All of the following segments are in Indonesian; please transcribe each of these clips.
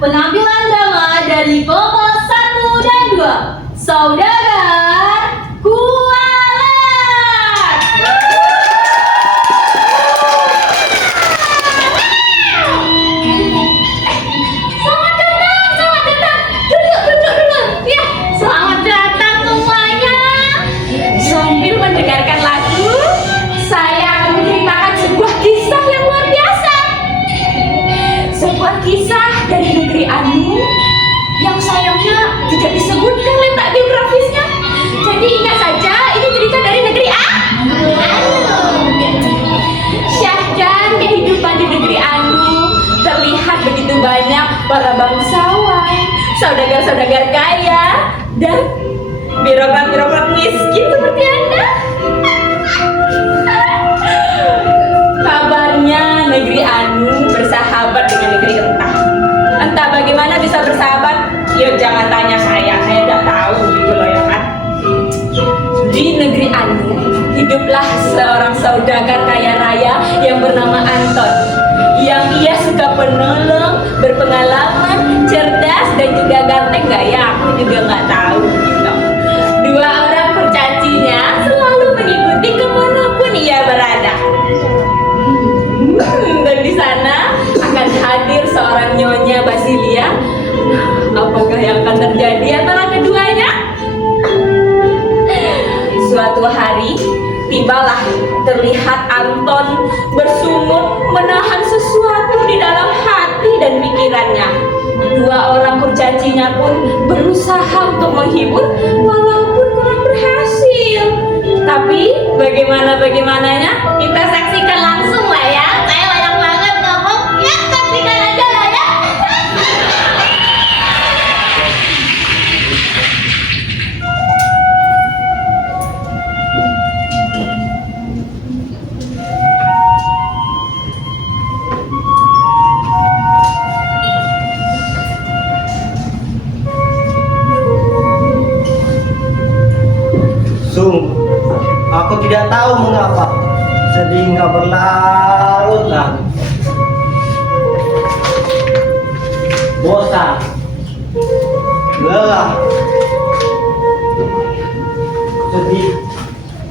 penampilan drama dari kelompok 1 dan 2, Saudagar Kualat. Selamat datang. Duduk dulu. Ya, selamat datang semuanya. Sambil mendengarkan lagu, saya akan menceritakan sebuah kisah yang luar biasa. Sebuah kisah dari negeri Anu yang sayangnya tidak disebutkan letak geografisnya. Jadi ingat saja, ini cerita dari negeri Anu. Syahdan kehidupan di negeri Anu terlihat begitu banyak para bangsawan, saudagar-saudagar kaya, dan birokrat-birokrat miskin seperti Anda. Kabarnya negeri Anu bersahabat dengan negeri Entah. Entah bagaimana bisa bersahabat, ya jangan tanya saya tidak tahu gitu loh ya kan. Di negeri Anu hiduplah seorang saudagar kaya raya yang bernama Anton, yang ia suka penolong, berpengalaman, cerdas, dan juga ganteng. Gak ya, aku juga nggak tahu gitu. Dua orang kurcacinya selalu mengikuti kemanapun ia berada. Dan di sana akan hadir seorang nyonya Basilia. Apakah yang akan terjadi antara keduanya? Suatu hari, tibalah terlihat Anton bersungut menahan sesuatu di dalam hati dan pikirannya. Dua orang kurcacinya pun berusaha untuk menghibur walaupun kurang berhasil. Tapi bagaimananya kita saksikan langsung lah ya. Saya banyak banget ngomong, ya saksikan aja lah ya. Sungguh, aku tidak tahu mengapa sedih hingga berlarut-larut. Bosan, lelah, sedih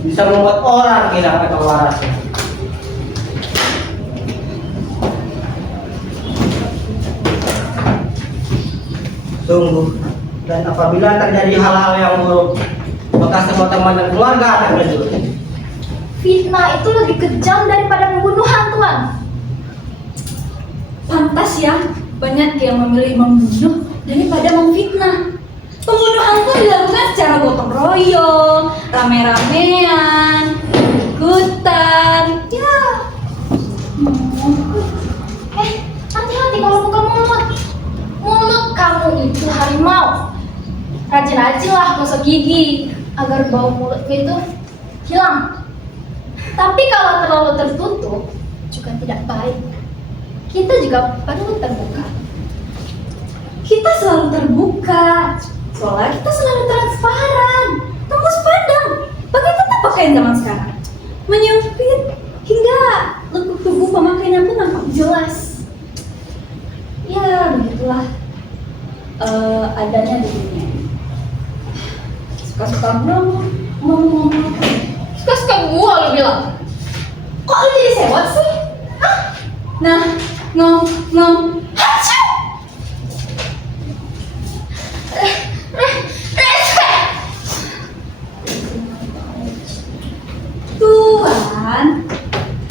bisa membuat orang kehilangan kewarasnya. Sungguh, dan apabila terjadi hal-hal yang buruk, maka semua teman dan keluarga akan menderita. Fitnah itu lebih kejam daripada pembunuhan, Tuan. Pantas ya, banyak yang memilih membunuh daripada memfitnah. Pembunuhan pun dilakukan secara gotong royong, rame-ramean, ikutan. Ya. Hati-hati kalau buka mulut. Mulut kamu itu harimau. Rajin-rajinlah gosok gigi agar bau mulutmu itu hilang. Tapi kalau terlalu tertutup juga tidak baik. Kita juga perlu terbuka. Kita selalu terbuka, soalnya kita selalu transparan. Tembus pandang, pakai tetap pakaian zaman sekarang. Menyempit hingga lekuk tubuh pemakaiannya pun nampak jelas. Ya begitulah adanya di dunia. Suka-suka ngomong. Suka-suka gua lu bilang. Kok lu jadi sewot sih? Hah? Nah, ngom. Hacu! Tuan,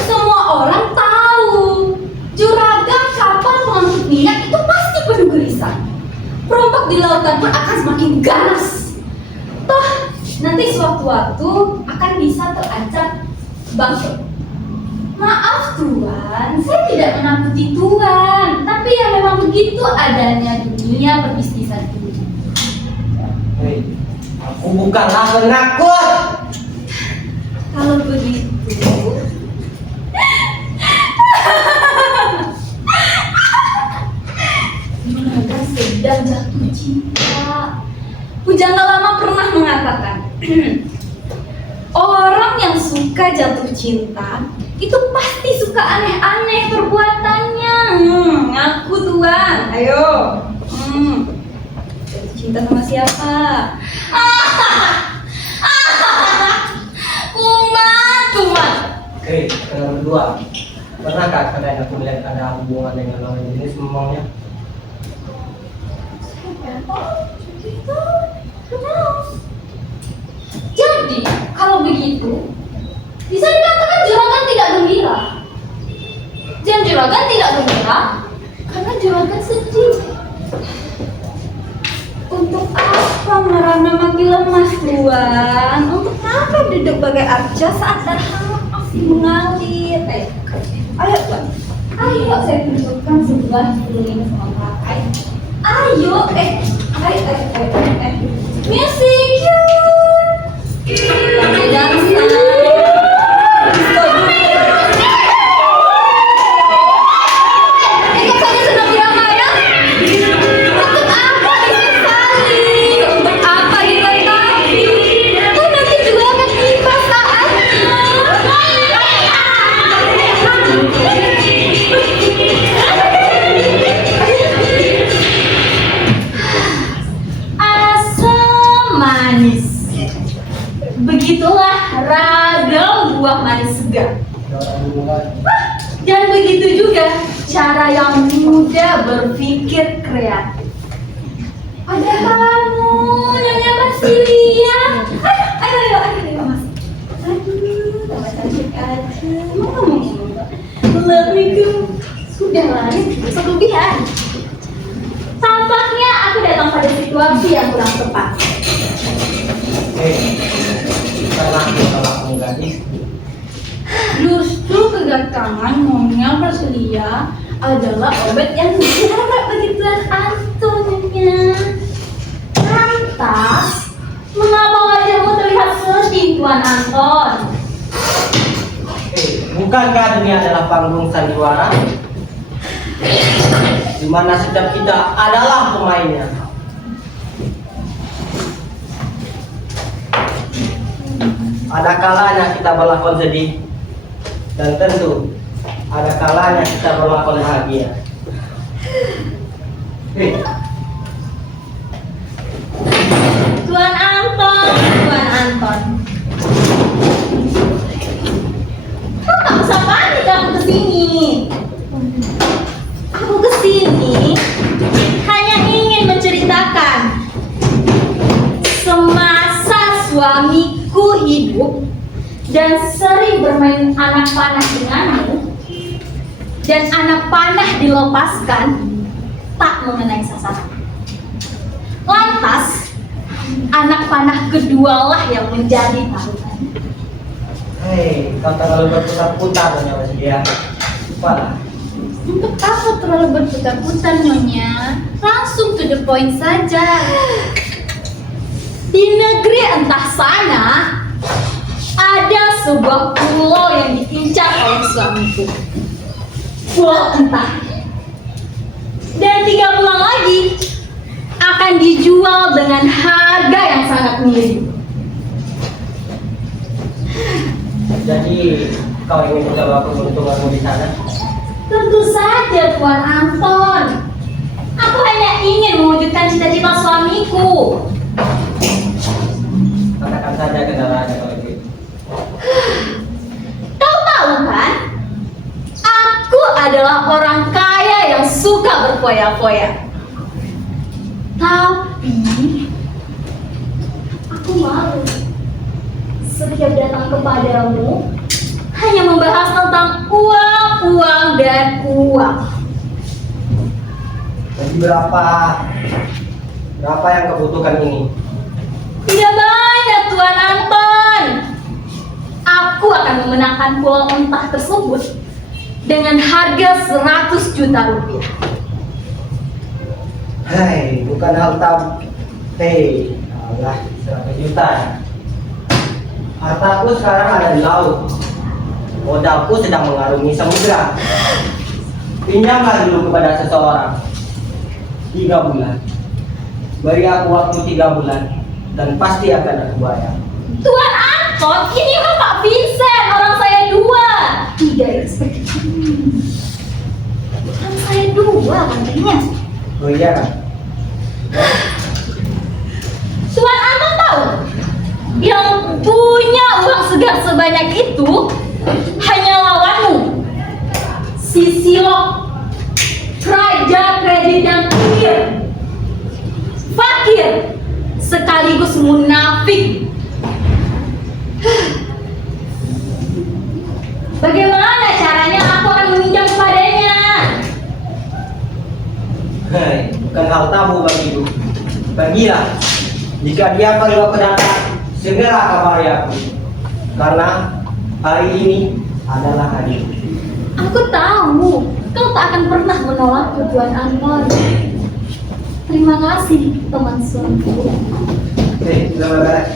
semua orang tahu juragan kapal pengangkut minyak itu pasti penuh gelisah. Perompak di lautan pun akan semakin ganas. Toh, nanti sewaktu-waktu akan bisa terancam bangkrut. Maaf Tuan, saya tidak menakuti Tuan, tapi ya memang begitu adanya dunia perbisnisan ini. Hei, aku bukanlah penakut. Kalau begitu, juragan sedang jatuh cinta. Pujangga lama pernah mengatakan, orang yang suka jatuh cinta itu pasti suka aneh-aneh perbuatannya. Ngaku Tuan, ayo. cinta sama siapa? Kumat. Hei, kalian berdua, pernahkah kalian aku melihat ada hubungan dengan lawan jenis memangnya? Jadi, kalau begitu, bisa dikatakan juragan tidak gembira. Dan juragan tidak gembira karena juragan sedih. Untuk apa merana makin lemas Tuan? Untuk apa duduk bagai arca saat darah masih mengalir? Ayo Tuan, ayo saya tunjukkan sebuah keliling sama pakai. Ayo, music yuk. Pakai dansa. Ikut saja sedang drama ya. Untuk apa disesali? Untuk apa ditetapi? Itu nanti juga akan tiba saatnya. Asam manis. Begitulah ragam buah manis segar. Dan begitu juga cara yang mudah berpikir kreatif. Ada kamu, Nyonya Basilia. Ayo, Mas. Aduh, tambah cantik aja. Mau ngomong apa? Let me go. Sudah lah, berlebihan. Tampaknya aku datang pada situasi yang kurang tepat. Hei, karena aku salah kamu gadis. Justru kedatangan Nyonya Basilia adalah obat yang diharap bagi Tuan Antonnya. Lantas, mengapa wajahmu terlihat sedih, Tuan Anton? Hei, bukankah dunia adalah panggung sandiwara? Di mana setiap kita adalah pemainnya. Ada kalanya kita berlakon sedih, dan tentu ada kalanya kita berlakon bahagia. Tuan Anton. Kau tak usah panik aku kesini. Aku kesini hanya ingin menceritakan semasa suamiku hidup dan sering bermain anak panah denganmu, dan anak panah dilepaskan tak mengenai sasaran. Lantas, anak panah kedualah yang menjadi taruhan. Hei, kau terlalu berputar-putar Nyonya Basilia. Lupalah. Untuk apa terlalu berputar-putar, Nyonya? Langsung to the point saja. Di negeri entah sana, ada sebuah pulau yang diincar oleh suamiku. Pulau entah. Dan 3 bulan lagi akan dijual dengan harga yang sangat miring. Jadi, kau ingin mencoba keuntunganmu di sana? Tentu saja Tuan Anton. Aku hanya ingin mewujudkan cita-cita suamiku. Katakan saja kendalanya kalau gitu. Kau tahu kan? Aku adalah orang kaya yang suka berfoya-foya. Tapi aku malu setiap datang kepadamu hanya membahas tentang uang dan uang. Jadi berapa yang kau butuhkan ini? Tidak banyak Tuan Anton. Aku akan memenangkan pulau entah tersebut dengan harga 100 juta rupiah. Hei, bukan hal tabu. Hei, Allah, 100 juta. Hartaku sekarang ada di laut. Modalku sedang mengarungi samudera. Pinjamlah dulu kepada seseorang 3 bulan. Beri aku waktu 3 bulan dan pasti akan aku bayar. Tuan Anton, ini mah Pak Vincent, orang saya 2. Tidak expect. Orang saya 2 katanya. Oh iya kan? bodyguard sebanyak itu hanya lawanmu, si Silok, raja kredit yang fakir, sekaligus munafik. Bagaimana caranya aku akan meminjam padanya? Hei, bukan hal tabu bagiku. Pergilah. Jika dia perlu kedatangan, segera kabari aku. Karena hari ini adalah hari. Aku tahu kau tak akan pernah menolak tujuan Anwar. Terima kasih teman suamiku. Hei, sudah beres.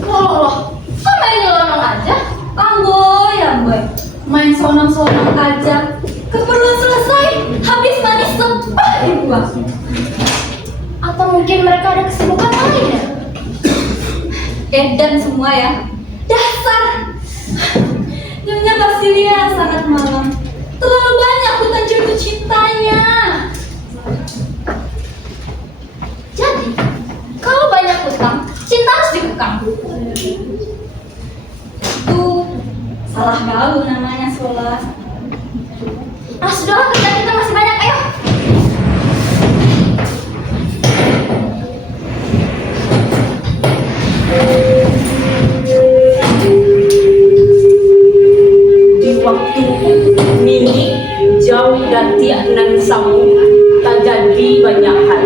Loh, kok main nyelonong aja? Amboy, main sonong-sonong aja. Keperluan selesai, habis manis sepah dibuang. Atau mungkin mereka ada kesibukan lain ya? Edan semua ya. Dasar. Nyonya Basilia sangat malam. Terlalu banyak hutang jatuh cintanya. Jadi, kalau banyak hutang, cinta harus dikekang. Itu salah gaul namanya, Sola. Ah, sudahlah, kerjaan kita masih banyak, ayo. Di waktu Mini jauh dan tiaknan samu tak jadi banyak hal.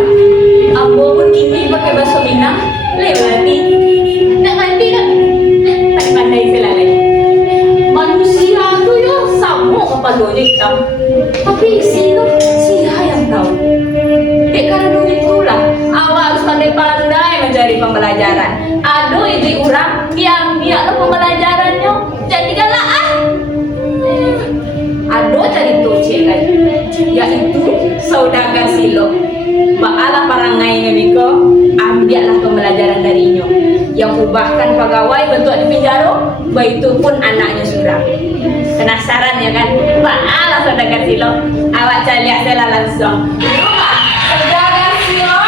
Ambo pun kini pakai bahasa Minang lewati nak mandi kan tak pandai selalai. Manusia tu yo samu apa dunia hitam, tapi siapa yang tahu? Dek karena duit itulah awak harus pandai-pandai mencari pembelajaran. Aduh itu orang biar pembelajarannya jadi galak Ado cari toce kan, yaitu saudagar Silok. Baalah parangai ngemiko, ambillah pembelajaran darinya. Yang ubahkan pegawai bentuk di penjara, itu pun anaknya sudah. Penasaran ya kan? Baalah saudagar Silok, awak cari saya langsung. Saudagar Silok.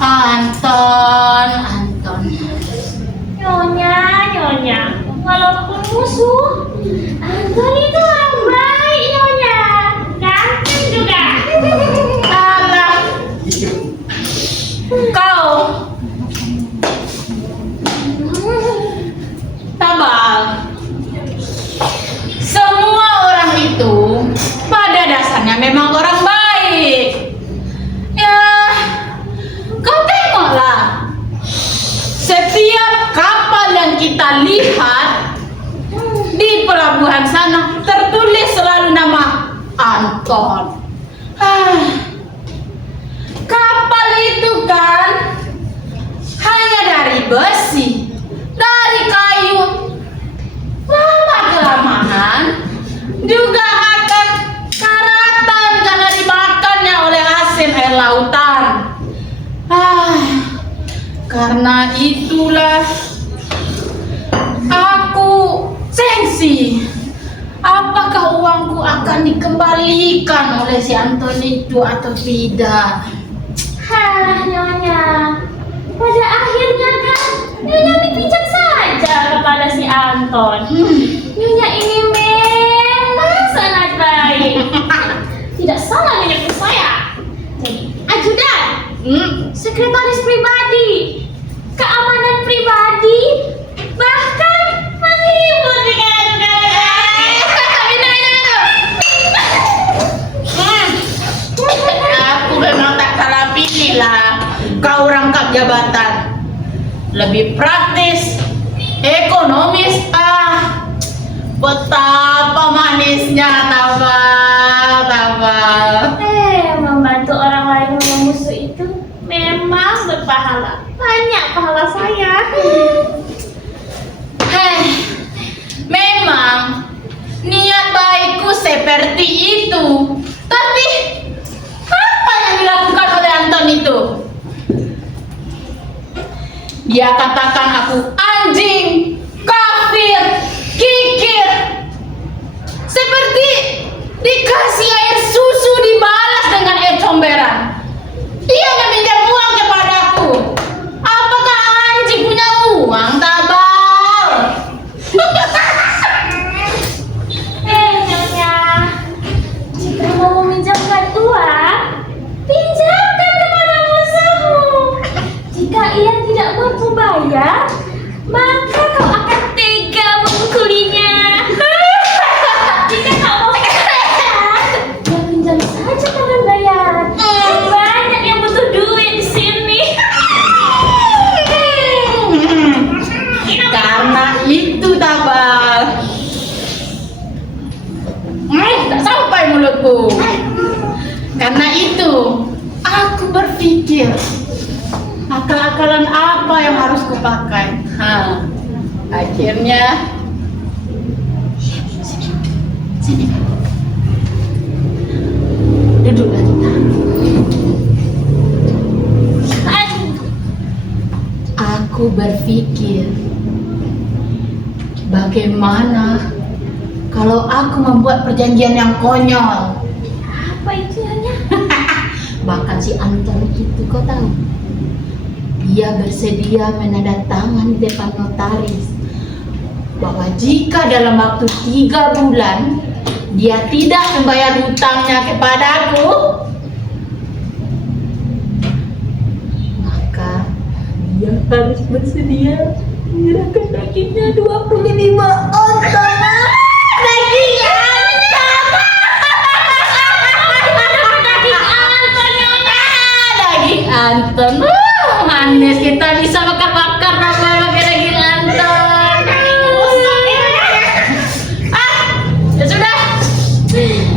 Anton. Nyonya. Walaupun musuh, Anton itu orang baik, Nyonya. Ganteng juga. Alah, kau Tabal. Semua orang itu pada dasarnya memang orang baik. Ya, kau tengoklah. Setiap kapal yang kita lihat di pelabuhan sana tertulis selalu nama Anton. Kapal itu kan hanya dari besi, dari kayu, lama-kelamaan juga akan karatan karena dimakannya oleh asin air lautan. Karena itulah aku sensi. Apakah uang uangku akan dikembalikan oleh si Anton itu atau tidak. Hah, Nyonya. Pada akhirnya kan Nyonya dipinjam saja kepada si Anton. Nyonya ini memang sangat baik. Tidak salah Nyonya saya. Jadi ajudan, sekretaris pribadi, keamanan pribadi, bahkan menghibur dengan Aku memang tak salah pilih lah. Kau rangkap jabatan lebih praktis, ekonomis. Betapa manisnya tabal. Membantu orang lain memang musuh itu memang berpahala. Banyak pahala saya. Memang niat baikku seperti itu. Tapi apa yang dilakukan oleh Anton itu? Dia katakan aku anjing, kafir, kikir. Seperti dikasih air susu dibalas dengan air comberan. Dia meminjam uang kepadaku. Apakah anjing punya uang, tabal? Nyonya, jika mau meminjamkan uang, pinjamkan kepada musuhmu. Jika ia tidak mampu bayar, maka kau akan tega memukulinya. Jika tak mau bayar, ya pinjam saja kawan bayar. Banyak yang butuh duit di sini. Karena itu tabal. Tak sampai mulutku. Karena itu aku berpikir akal-akalan apa yang harus kupakai. Akhirnya sini. Duduklah kita. Aku berpikir bagaimana kalau aku membuat perjanjian yang konyol. Apa itu Nyonya? Bahkan si Anton itu kau tahu, dia bersedia menandatangani di depan notaris bahwa jika dalam waktu 3 bulan dia tidak membayar hutangnya kepadaku, maka dia harus bersedia menyerahkan dagingnya 25 onta. Daging Anton. Manis, kita bisa bakar-bakar pakai daging Anton. Ya sudah.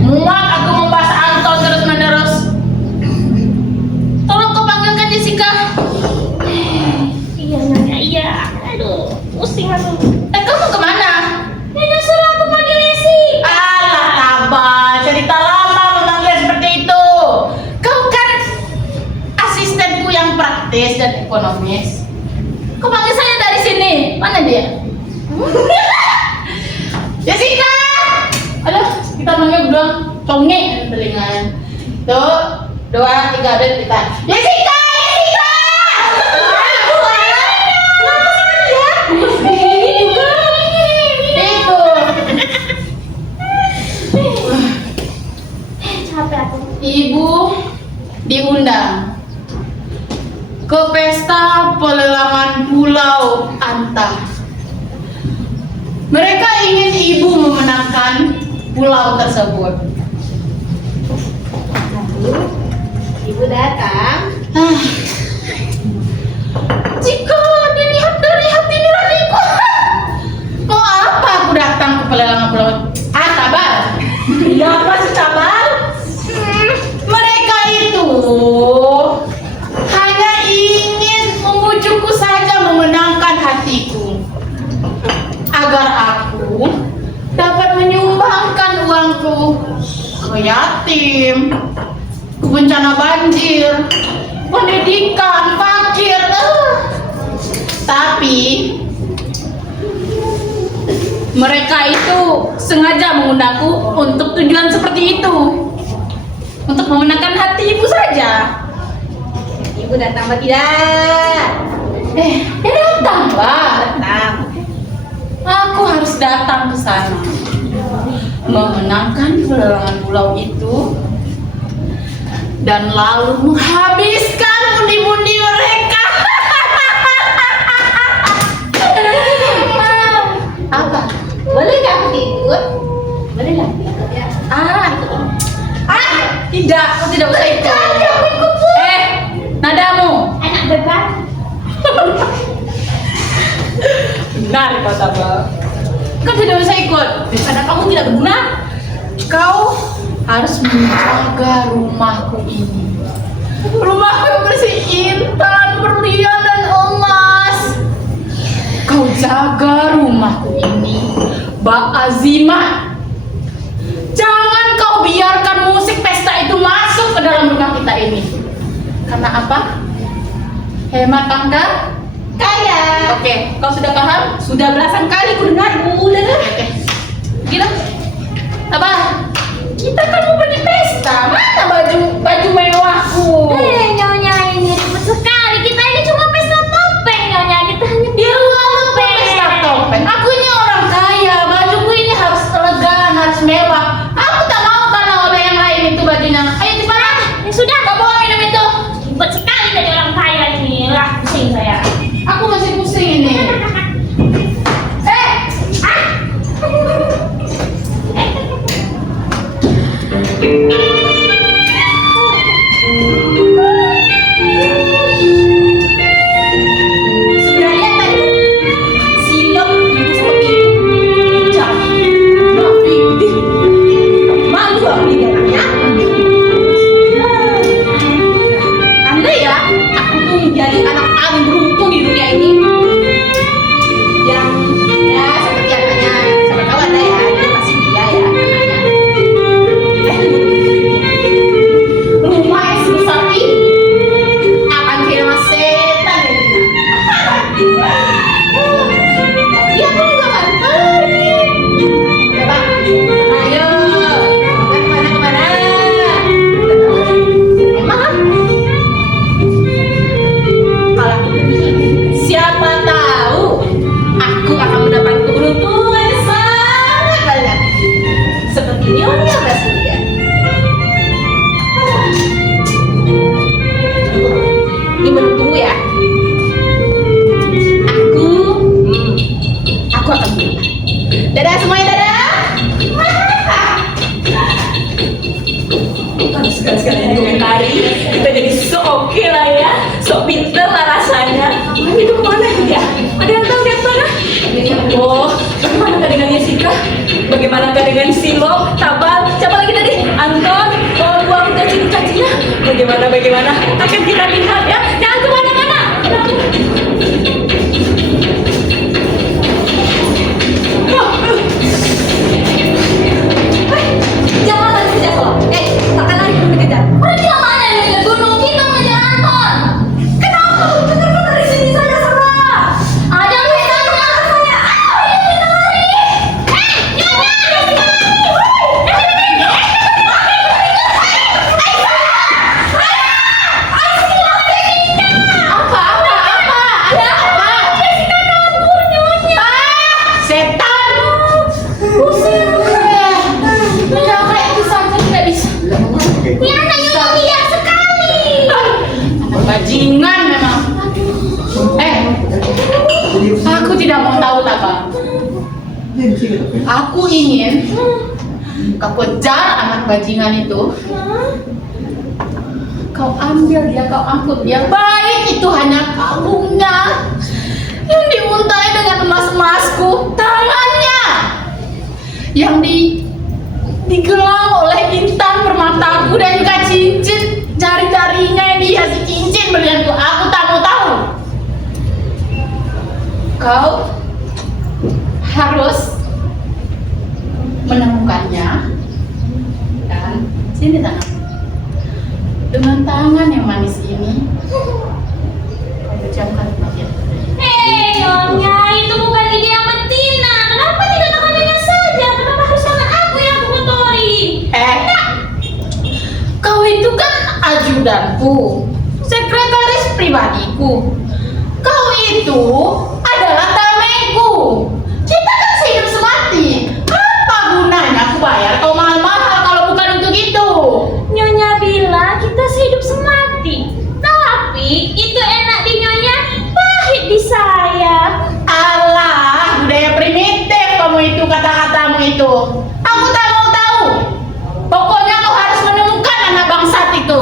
Muak aku membahas Anton terus-menerus. Tolong kau panggilkan Jessica. Iya Nyonya, iya. Aduh, pusing aku. Kamu kemana? Nyonya suruh aku panggil Yesi. Alah, tabah. Cerita lama memanggil seperti itu. Kau kan asistenku yang praktis dan ekonomis. Kau panggil saya dari sini. Mana dia? Jessica! Aduh, kita panggil dong. Congek telinga. Tuh, 2, 3, dan kita. Jessica! Jessica! Itu. Capek aku. Ibu diundang ke pesta pelelangan Pulau Anta. Mereka ingin ibu memenangkan pulau tersebut. Ibu datang. Jika dilihat dari hati nuraniku, mau apa aku datang ke pelelangan pulau? Sabar. Ya apa sih sabar? Mereka itu hanya ingin membujukku saja memenangkan hatiku agar aku dapat menyumbangkan uangku ke yatim, ke bencana banjir, pendidikan, fakir. Tapi Mereka itu sengaja mengundangku untuk tujuan seperti itu. Untuk memenangkan hati ibu saja. Ibu datang apa tidak? Ya datang lah. Datang. Aku harus datang ke sana. Memenangkan pelelangan pulau itu. Dan lalu menghabiskan pundi-pundi mereka. Apa? Boleh nggak aku ikut? Boleh lah ikut ya. Tidak, kau tidak usah ikut. Nadamu. Anak beban. Benar kata Bang. Kau tidak usah ikut. Karena kamu tidak berguna. Kau harus menjaga rumahku ini. Rumahku yang bersih intan, berlian dan emas. Kau jaga rumahku ini, Mbak Azimah. Jangan kau biarkan musik pesta itu masuk ke dalam rumah kita ini. Karena apa? Hemat angka Kaya. Oke, kau sudah paham? Sudah belasan kali ku dengar Bu. Oke. Gila. Apa? Kita kan mau pergi pesta. Mana baju mewahku? Nyonya ini ribet sekali. Kita ini cuma pesta topeng, Nyonya. Kita hanya Ya walaupun pesta topeng. Aku ini orang kaya. Bajuku ini harus elegan, harus mewah. Aku tak mau karena oleh yang lain itu bajunya. Ayo cepat. Ya sudah, Kau bawa minum itu. ribet sekali dari orang kaya ini. Lah, pusing saya. Aku masih pusing ini. Sebenarnya tadi silok ibu seperti itu. Malu aku di dalamnya. Andai ya, aku tuh menjadi anak paling beruntung di dunia ini. Yang ya seperti anaknya, siapa tahu ada ya, dia masih dia ya anaknya. Rumah yang sebesar ini akan kira setan ya Dina. Iya aku juga kan pergi. Ya Bang, ayo kemana? Emang kalau aku pergi, siapa tahu aku akan mendapat keberuntungan yang sangat banyak. Seperti Nyonya Basilia. Ini menunggu ya. Aku akan pulang. Dadah semuanya, dadah. Sekali-sekali dikomentari, kita jadi so oke lah ya, so pinter lah rasanya. Itu kemana itu ya? Ada yang tahu dia kemana? Oh, bagaimana dengan Jessica? Bagaimana dengan Silo, Tabal? Siapa lagi tadi? Anton, Buang dan Cina. Bagaimana? Akan kita lihat ya. Jangan kemana-mana. Jangan lari saja Solo. Takkan lari belum dikejar. Pergi ke mana ini? Gunung kita mengejar Anton. Kenapa? Dengarkan dari sini saja salah. Ada yang bisa saya. Ayo kita lari. Nyonya. Apa? Ada apa? Setan. Pusing. Udah kayak itu saja tidak bisa. Ini anak Nyonya liar sekali. Bajingan memang. Aku tidak mau tahu apa. Aku ingin kau kejar anak bajingan itu. Kau ambil dia, kau angkut dia. Baik itu hanya kalungnya yang diuntai dengan emas-emasku, tangannya yang digelang oleh intan permataku dan juga cincin jari-jarinya yang dihiasi cincin berlianku. Aku tak mau tahu. Kau harus menemukannya dan sini tangan. Dengan tangan yang manis ini, kau pejamkan bagian. Nyonya, itu bukan ide yang betina. Kenapa tidak makan ajudanku, sekretaris pribadiku. Kau itu adalah tamengku. Kita kan sehidup semati. Apa gunanya aku bayar kau mahal-mahal kalau bukan untuk itu? Nyonya bilang kita sehidup semati, tapi itu enak di Nyonya, pahit di saya. Alah, budaya primitif kamu itu, kata-katamu itu. Aku tak mau tahu. Pokoknya kau harus menemukan anak bangsat itu.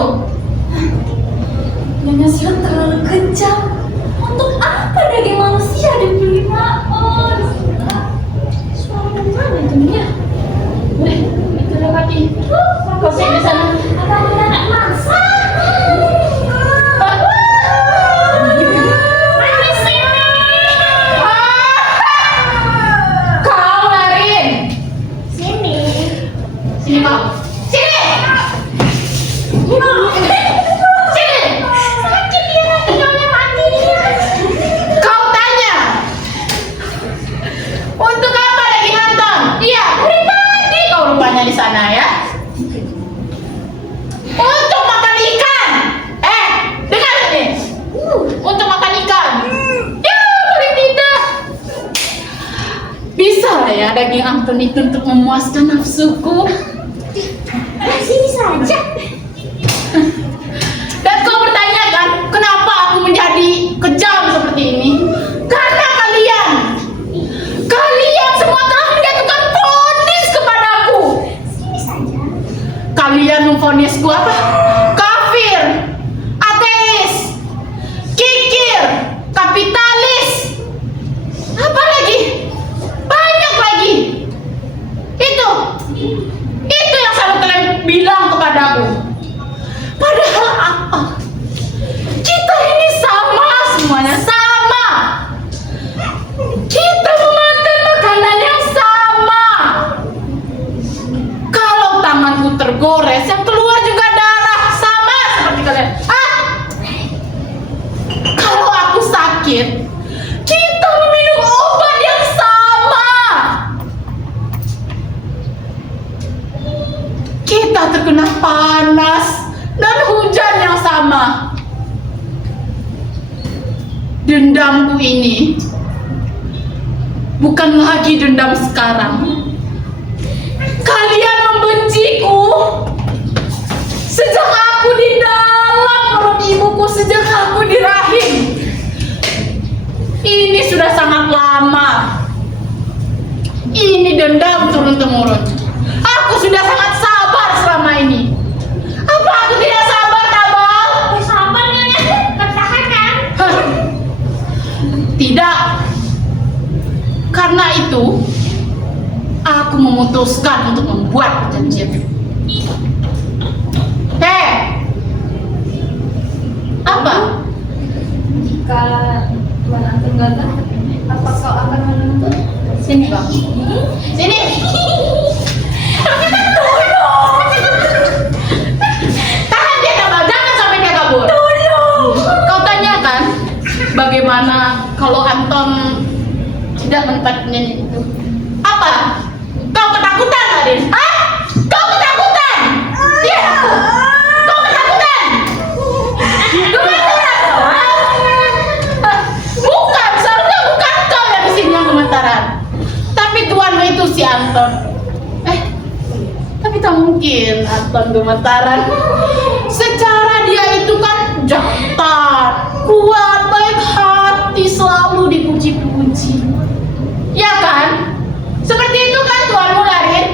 Nyonya silat terlalu kejam. Untuk apa daging manusia dibeli maaf? Suara dari mana itu Nyonya? Itu lewati. Kau sih di sana. Apa ada anak mangsa? Mari sini. Kau Larin. Sini. Sini kau. Sini. Sini. Sakit dia nanti Nyonya mati dia. Kau tanya. Untuk apa lagi nonton? Iya, pribadi kau rupanya di sana ya. Untuk makan ikan. Dengar ini. Untuk makan ikan. Ya, paling tidak. Bisa lah ya daging Anton itu untuk memuaskan nafsuku. Sini saja. Dan kau bertanya kan, kenapa aku menjadi kejam seperti ini? Karena kalian semua telah menjatuhkan vonis kepadaku. Sini saja. Kalian memvonisku apa? Kafir, ateis, kikir, kapitalis. Apa lagi? Banyak lagi. Itu yang selalu kalian bilang kepadaku. Padahal apa? Kita ini sama semuanya, sama. Kita memakan makanan yang sama. Kalau tanganku tergores, yang keluar juga darah, sama seperti kalian. Kalau aku sakit, kita meminum obat yang sama. Kita terkena panas dan hujan yang sama. Dendamku ini bukan lagi dendam sekarang. Kalian membenciku sejak aku di dalam perut ibuku, sejak aku di rahim. Ini sudah sangat lama. Ini dendam turun-temurun. Aku sudah sangat sabar selama ini. Apa aku tidak sabar, Tabal? Sabar Nyonya, pertahankan. Tidak. Karena itu, aku memutuskan untuk membuat perjanjian. Apa? Jika Tuan Anton gagal, apa kau akan menuntut? Sini, Bang. Sini. Tahan dia, Tabal. Jangan sampai dia kabur. Kau tanyakan bagaimana kalau Anton tidak menempatkan itu. Apa? Kau ketakutan, Raden? Kau ketakutan? Iya. Kau ketakutan? Gemetaran? Bukan, seharusnya bukan kau yang di sini yang gemetaran. Tapi tuanmu itu si Anton. Tapi tak mungkin Anton gemetaran. Secara dia itu kan jantan, kuat, baik hati, selalu dipuji-puji. Ya kan? Seperti itu kan tuanmu, Larin?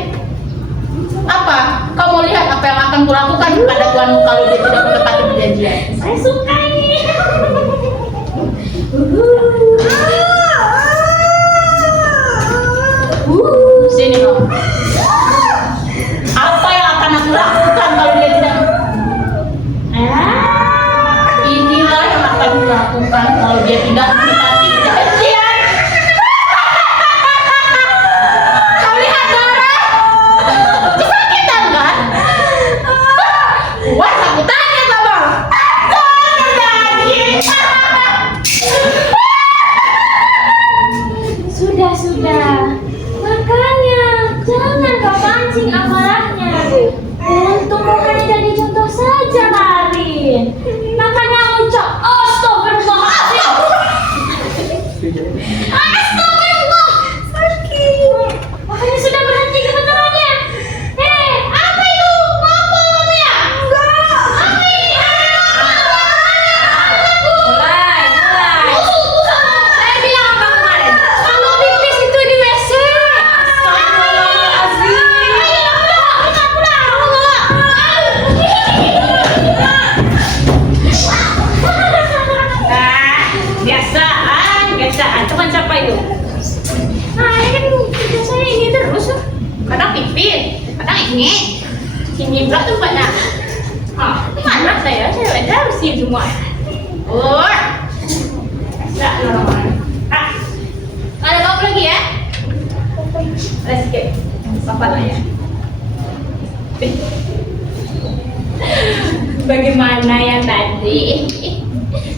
Apa? Kau mau lihat apa yang akan kulakukan kepada tuanmu kalau dia tidak menepati perjanjian? Saya suka ini. Sini kau. Apa yang akan aku lakukan kalau dia tidak? Inilah yang akan kulakukan kalau dia tidak menepati perjanjian. Kau lihat darah? Kesakitan kan? Wah, aku tanya sama. Sudah. Makanya jangan kau pancing amarahnya. Untukmu hanya jadi contoh saja, Lari. Sini pula tempatnya. Mana saya udah bersih semua. Oh, tidak normal. Ada apa lagi ya? Ada sedikit. Sabar lah ya. Bagaimana yang tadi?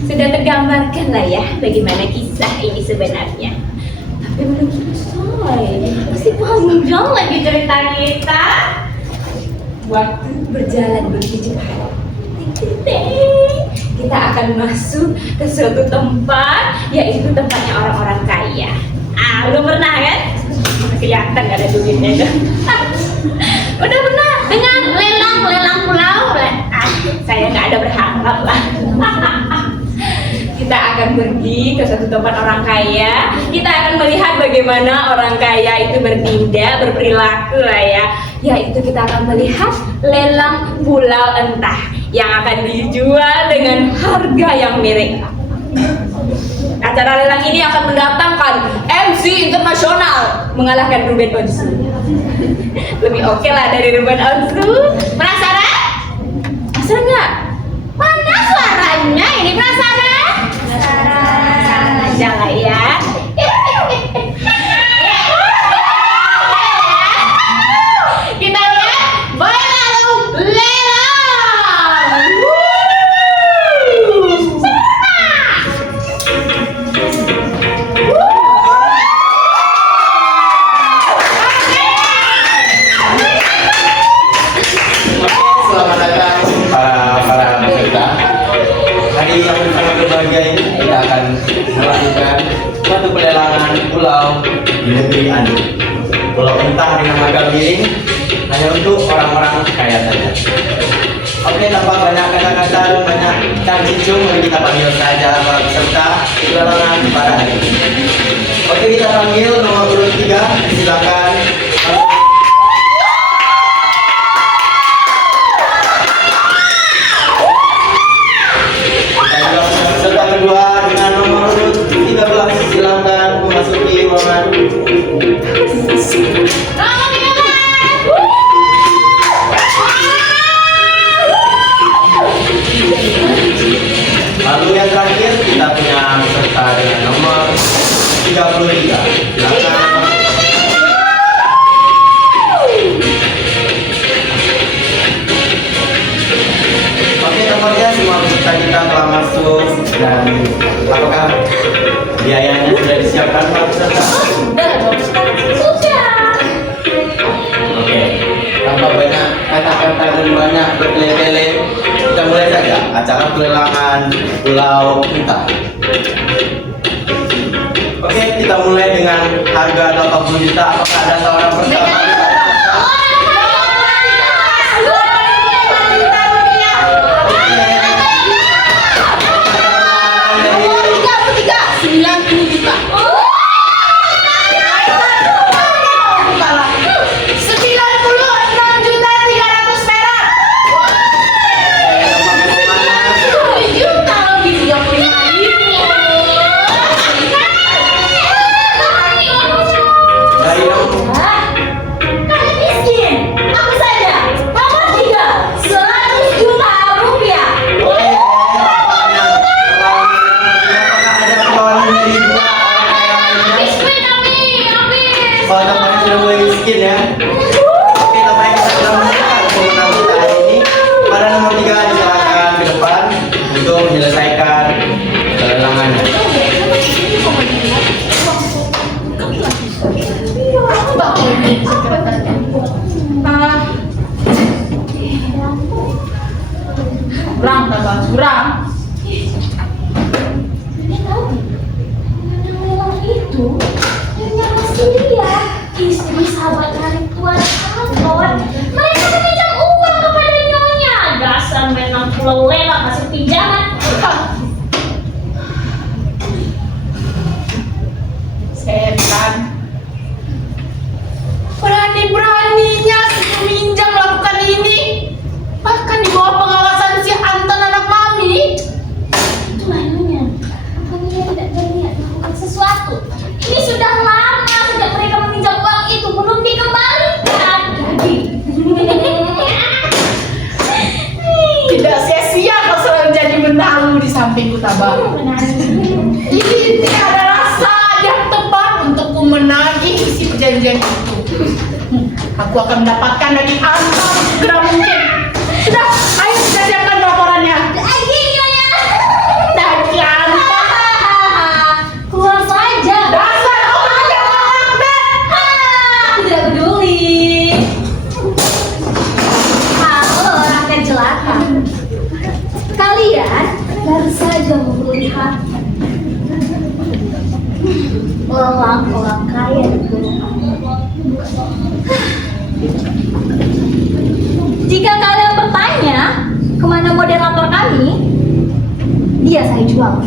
Sudah tergambarkan lah ya bagaimana kisah ini sebenarnya. Tapi belum selesai. Masih panjang lagi cerita kita. Waktu berjalan begitu cepat. Kita akan masuk ke suatu tempat, yaitu tempatnya orang-orang kaya. Belum pernah kan? Kelihatan gak ada duitnya kan? Udah pernah dengan lelang pulau? Saya nggak ada berharap lah. Kita akan pergi ke suatu tempat orang kaya. Kita akan melihat bagaimana orang kaya itu bertindak, berperilaku lah ya. Yaitu kita akan melihat lelang pulau entah yang akan dijual dengan harga yang miring. Acara lelang ini akan mendatangkan MC internasional mengalahkan Ruben Onsu. Lebih oke lah dari Ruben Onsu. Penasaran? Penasaran nggak? Mana suaranya? Ini penasaran? Penasaran aja lah ya. Kita lihat balon lelang. Selamat datang para peserta. Hari yang sangat berbahagia ini kita akan melakukan suatu pelelangan pulau di negeri Anu. Pulau entah dengan harga miring hanya untuk orang-orang kaya saja. Oke, tanpa banyak kata-kata dan banyak cangcicung, mari kita panggil saja para peserta pelelangan pada hari ini. Oke, kita panggil nomor urut 3, silakan. Peserta kedua dengan nomor urut 13, silakan memasuki ruangan. Lalu yang terakhir kita punya peserta dengan nomor 33. Silakan. Oke, tempatnya semua peserta kita telah masuk dan apakah biayanya sudah disiapkan para peserta? Oke, tanpa banyak kata-kata dan banyak bertele-tele, kita mulai saja acara pelelangan Pulau Entah. Oke, kita mulai dengan harga 80 juta. Apakah ada tawaran pertama? Kalau tampaknya sudah mulai miskin ya. Oke, tampaknya kita sudah menemukan pemenang kita hari ini. Pada nomor 3 silakan ke depan untuk menyelesaikan pelelangannya. Kurang, kurang. Itu dia istri sahabat dari Tuan Anton. Mereka meminjam uang kepada nyonya. Dasar memang pulau lelang kasih pinjaman. Setan. Berani-beraninya si peminjam melakukan ini. Bahkan di bawah pengawasan si Anton anak mami. aku akan mendapatkan daging Anton segera mungkin. Sudah, ayo kita siapkan laporannya. Gini Nyonya. Daging Anton. Keluar saja. Dasar orang yang lambat. Aku tidak peduli. Halo rakyat jelata. Kalian baru saja melihat orang kaya di gunung. Jika kalian bertanya kemana model lapor kami, dia saya jual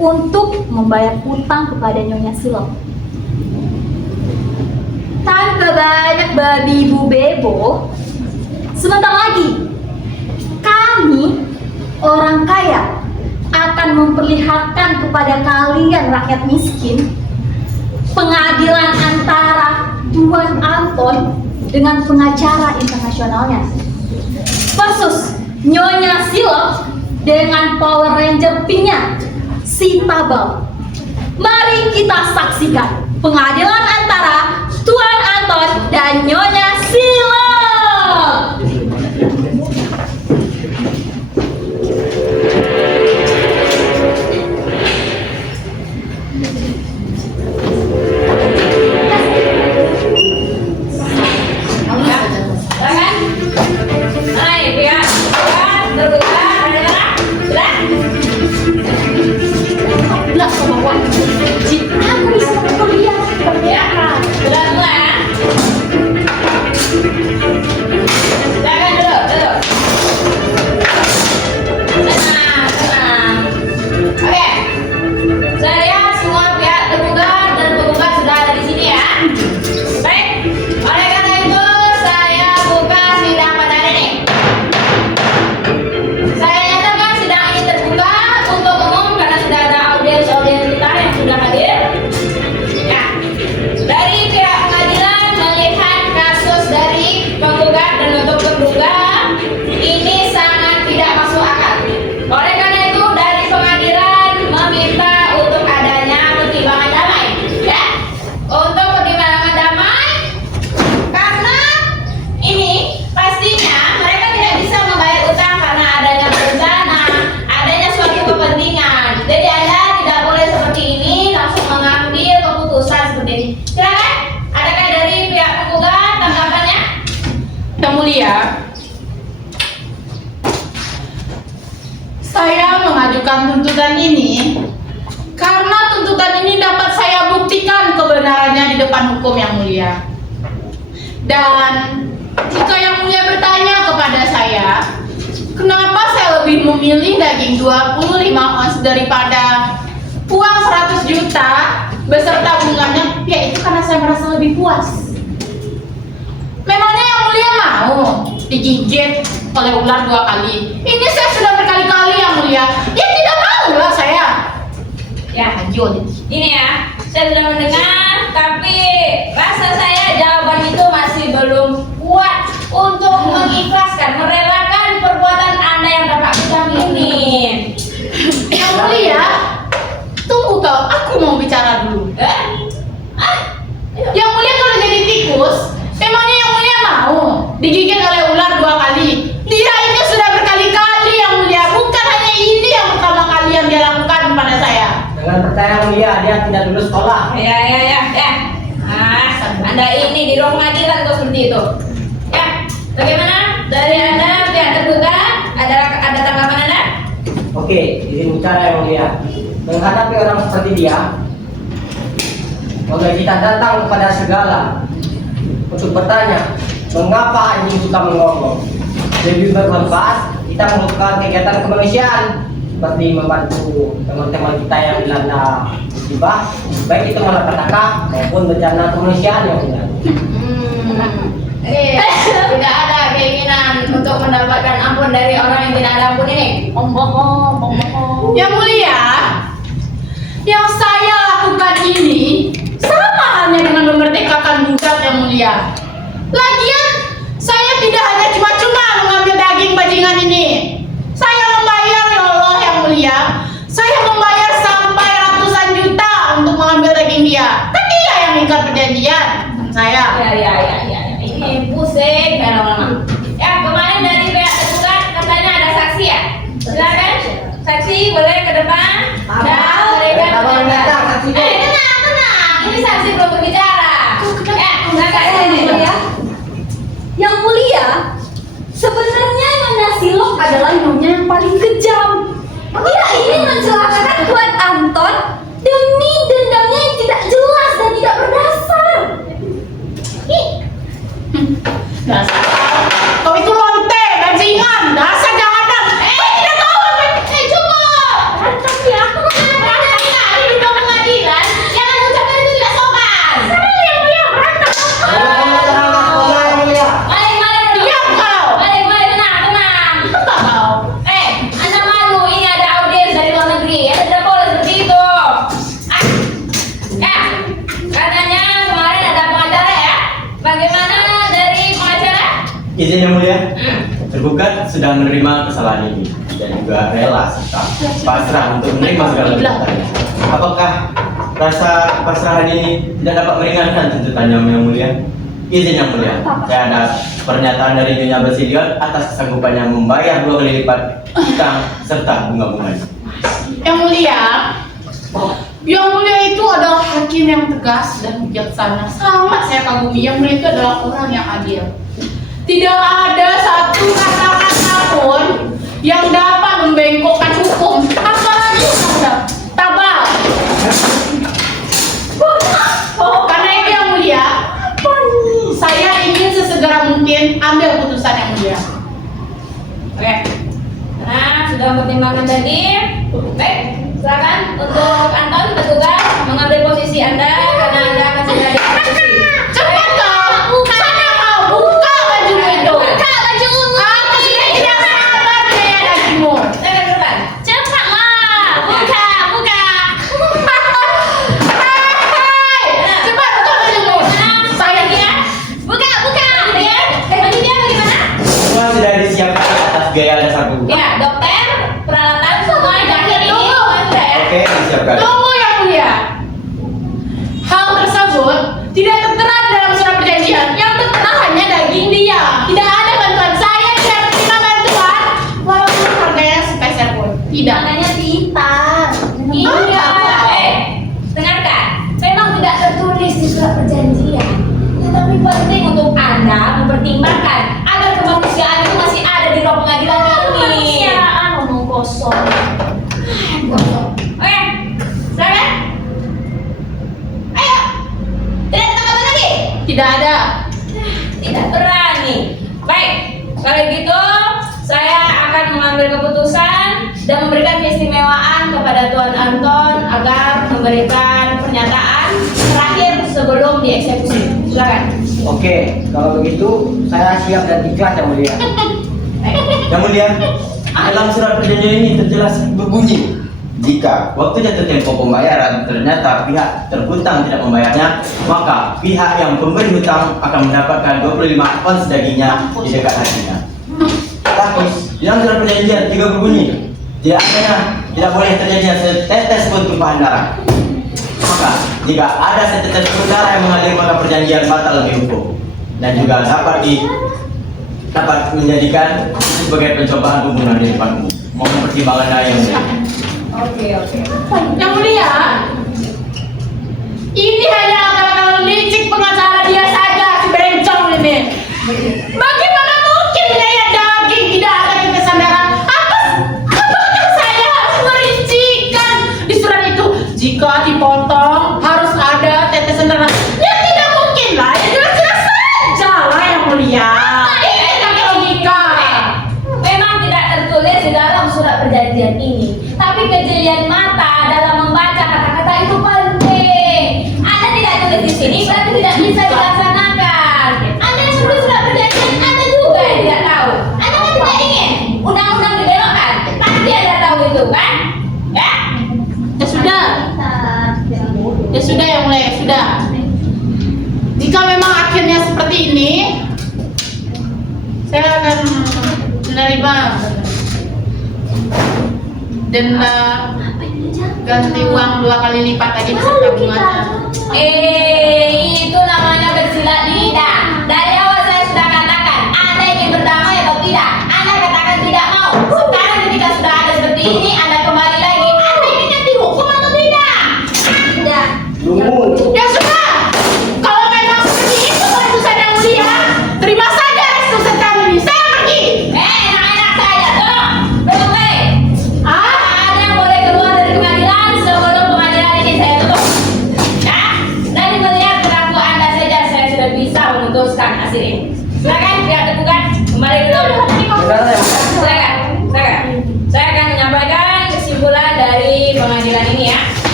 untuk membayar utang kepada Nyonya Silong. Tanpa banyak babi ibu bebo, sebentar lagi kami orang kaya akan memperlihatkan kepada kalian rakyat miskin pengadilan antara Tuan Anton dengan pengacara internasionalnya versus Nyonya Silong dengan Power Ranger Pink-nya si Tabal. Mari kita saksikan pengadilan antara Tuan Anton dan Nyonya Silong. Saya mengajukan tuntutan ini karena tuntutan ini dapat saya buktikan kebenarannya di depan hukum yang mulia. Dan jika yang mulia bertanya kepada saya, kenapa saya lebih memilih daging 25 ons daripada uang 100 juta beserta bunganya, yaitu karena saya merasa lebih puas. Memangnya yang mulia mau digigit oleh ular 2 kali? Ini saya sudah berkali-kali yang mulia. Ya tidak mau lah saya. Ya, Lanjut. ini ya, saya sudah mendengar, tapi rasa saya jawaban itu masih belum kuat untuk mengikhlaskan, merelakan perbuatan Anda yang Bapak bilang ini. Yang mulia, tunggu kau, aku mau bicara dulu. Yang mulia kalau jadi tikus, memangnya yang mulia mau digigit oleh ular 2 kali? Dia ini sudah berkali-kali yang mulia, bukan hanya ini yang pertama kali yang dia lakukan kepada saya. Dengan percaya yang mulia, dia tidak lulus sekolah. Ya. Anda ini di ruang pengadilan kok seperti itu. Ya, bagaimana dari Anda pihak tergugat? Ada tanggapan Anda? Oke, izin bicara yang mulia. Menghadapi orang seperti dia, maka kita datang kepada segala untuk bertanya, mengapa anjing suka menggonggong? Lebih bermanfaat kita melakukan kegiatan kemanusiaan seperti membantu teman-teman kita yang dilanda musibah, baik itu malapetaka maupun bencana kemanusiaan yang mulia. Tidak ada keinginan untuk mendapatkan ampun dari orang yang tidak ada ampun ini. Yang mulia, yang saya lakukan ini sama halnya dengan memerdekakan budak yang mulia. Lagian, saya tidak hanya cuma-cuma mengambil daging bajingan ini. Saya membayar ya Allah yang mulia. Saya membayar sampai ratusan juta untuk mengambil daging dia. Kan dia yang ikat perjanjian dengan saya. Ya. Kosong adalah nyonya yang paling kejam. Dia ingin mencelakakan Tuan Anton demi dendamnya yang tidak jelas dan tidak berdasar. Ih, Dasar kau itu lonte, bajingan, dasar janganan. Tidak tahu apa. Cukup. berantem ya. Aku mau berantem ya. Di bidang pengadilan, yang kamu ucapkan itu tidak sopan. Saya yang berantem. Balik, Diam kau. Balik, tenang. Apa kau? Anda malu, ini ada audiens dari luar negeri. Anda tidak boleh seperti itu. Katanya kemarin ada pengacara ya. Bagaimana dari pengacara? Izin yang mulia, tergugat sudah menerima kesalahan ini dan juga rela serta pasrah untuk menerima segala tuntutannya. Apakah rasa pasrahan ini tidak dapat meringankan tuntutannya yang mulia? Izin yang mulia, saya ada pernyataan dari Nyonya Basilion atas kesanggupannya membayar 2 kali lipat utang serta bunga-bunganya. Yang mulia itu adalah hakim yang tegas dan bijaksana. Sangat saya kagumi. Yang mulia itu adalah orang yang adil. Tidak ada satu kata-kata pun yang dapat membengkokkan hukum. Apalagi undang-undang tabal. Karena itu yang mulia, saya ingin sesegera mungkin ambil putusan yang mulia. Oke. Nah, sudah mempertimbangkan tadi. Baik, silakan untuk Anton bertugas mengambil posisi Anda karena Anda akan segera dieksekusi. Cepat kau, sana kau, buka bajumu itu. Buka bajumu. Aku sudah tidak sabar melihat dagingmu. Saya ke depan. Cepatlah. Buka. Hai, cepat buka bajumu. Saya dia. Buka. Dia. Baju dia bagaimana? Semua sudah disiapkan atas gaya dasar gugat. Ya, dokter, peralatan semua jaket ini semua sudah ya. Oke, disiapkan. tunggu yang mulia. Hal tersebut tidak tertera di dalam surat perjanjian. Yang tertera hanya daging dia. Tidak ada bantuan saya, tidak terima bantuan walaupun harganya sepeser pun. Tidak. Makanya pintar. Iya. Dengarkan. Memang tidak tertulis di surat perjanjian. Tetapi penting untuk Anda mempertimbangkan agar kemanusiaan itu masih ada di ruang pengadilan ini. Kemanusiaan ngomong kosong. Oke, silakan. Ayo. Tidak ada tanggapan lagi? Tidak ada. Tidak berani. Baik, kalau gitu saya akan mengambil keputusan dan memberikan keistimewaan kepada Tuan Anton agar memberikan pernyataan terakhir sebelum dieksekusi. Silakan. Oke, kalau begitu saya siap dan ikhlas yang mulia. Yang mulia, dalam surat perjanjian ini terjelas berbunyi, jika waktu jatuh tempo pembayaran ternyata pihak terhutang tidak membayarnya, maka pihak yang pemberi hutang akan mendapatkan 25 ons dagingnya di dekat hatinya. Tapi dalam surat perjanjian juga berbunyi, tidak boleh terjadinya setetes pun tumpahan darah. Maka jika ada setetes pun darah yang mengalir, maka perjanjian batal demi hukum dan juga dapat menjadikan sebagai pencobaan pembunuhan di depan umum. Mohon pertimbangan saya yang mulia. Oke. Yang mulia, ini hanya akal-akal licik pengacara dia saja, si berencong ini. Bagaimana mungkin mengenai daging tidak ada tetesan darah? Apakah saya harus merincikan di surat itu? Jika dipotong harus ada tetesan darah. Ya tidak mungkin lah, ya jelas-jelas saja lah yang mulia. Ini pakai logika. Memang tidak tertulis di dalam surat perjanjian ini, tapi kejelian mata dalam membaca kata-kata itu penting. Anda tidak tulis di sini berarti tidak bisa dilaksanakan. Anda yang menulis surat perjanjian, Anda juga yang tidak tahu. Anda kan tidak ingin undang-undang dibelokkan. Pasti Anda tahu itu kan? Ya? Ya sudah yang mulia, ya sudah. Jika memang akhirnya seperti ini, saya akan menerima denda ganti uang 2 kali lipat tadi beserta bunganya. Itu namanya bersilat lidah. Dari awal saya sudah katakan, Anda ingin berdamai atau tidak? Anda katakan tidak mau. Sekarang ketika sudah ada seperti ini, Anda kembali lagi. Anda ingin ganti hukum atau tidak? Tidak. Tunggu. Ya sudah, kalau memang seperti itu keputusan yang mulia, terima saja restu kami ini. Saya pergi. Enak-enak saja.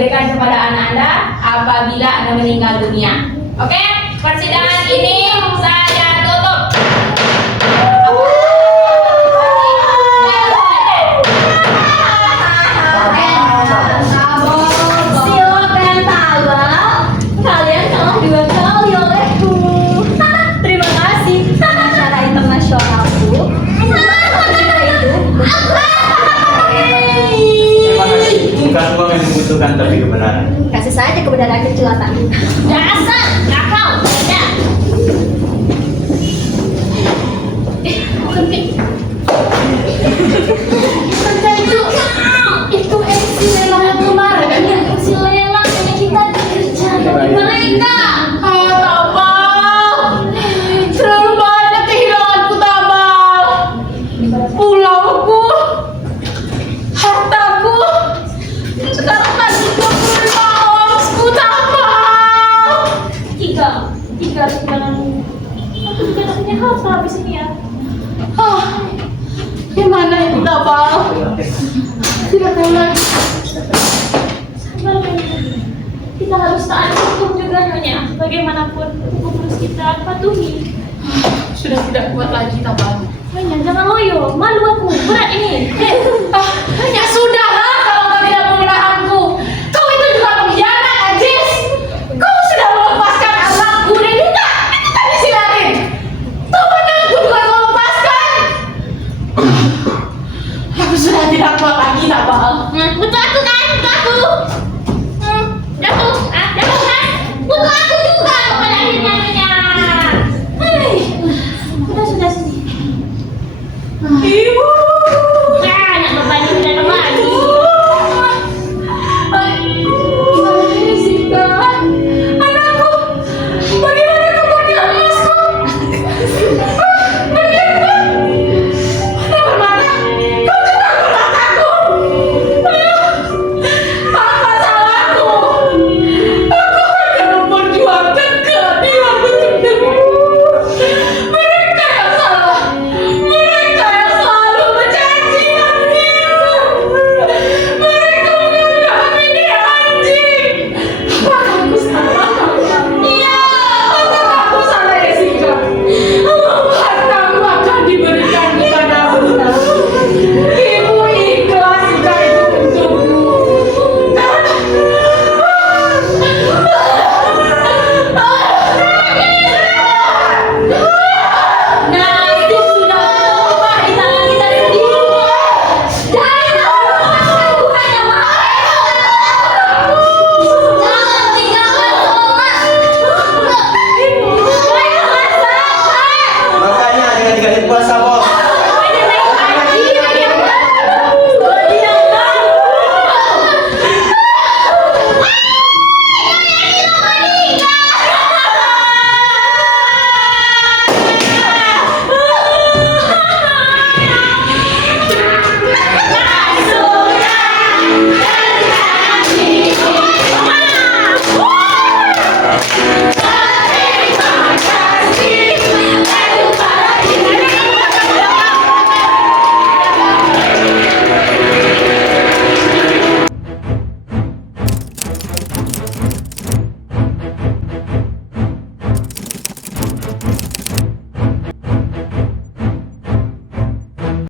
berikan kepada anak Anda apabila Anda meninggal dunia. Oke, persidangan ini saya tutup. Silakan tawa. Kalian kalah 2 kali olehku. Terima kasih acara internasionalku. Terima kasih. Bukan uang yang dibutuhkan, tapi kebenaran. Kasih saja kebenaran kecelakaan. Dasar nakal. Ya. Bukan itu MC lelang yang kemarin. Ini MC lelang yang kita kerja dari mereka. Tabang, terlalu banyak kehilanganku Tabang. Pulauku, hartaku, sekarang masih 25 onsku Tabang. Tiga jangan. Aku juga gak punya harta habis ini ya. Gimana ini Tabang? Tidak tahu lagi. Sabar Nyonya. Kita harus taat hukum juga Nyonya. Bagaimanapun hukum harus kita patuhi. Sudah tidak kuat lagi Tabang. Nyonya jangan loyo. Malu aku. Berat ini. Ah,